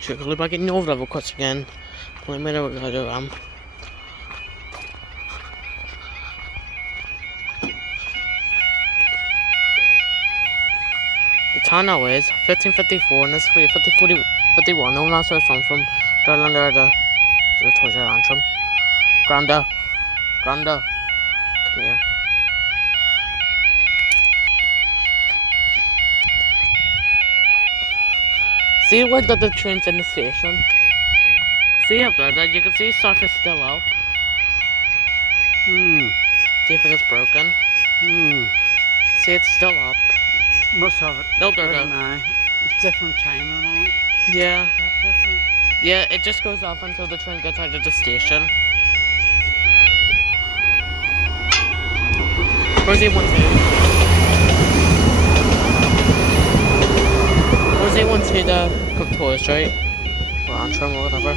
Sure, Cullybackey no level cuts again. Ballymena we're gonna do The time now is 15:54 and it's 51. No last song from Darling there to the Torture Antrim. Granda, come here. See like that the train's in the station? See up there, that you can see stuff is still up. See if it's broken. See it's still up. Must have it. Nope, there go. It's different time and all. Yeah. Different. Yeah, it just goes off until the train gets out of the station. Where's A12? Where's A12 the Cook Toy Street? Or Antrim or whatever.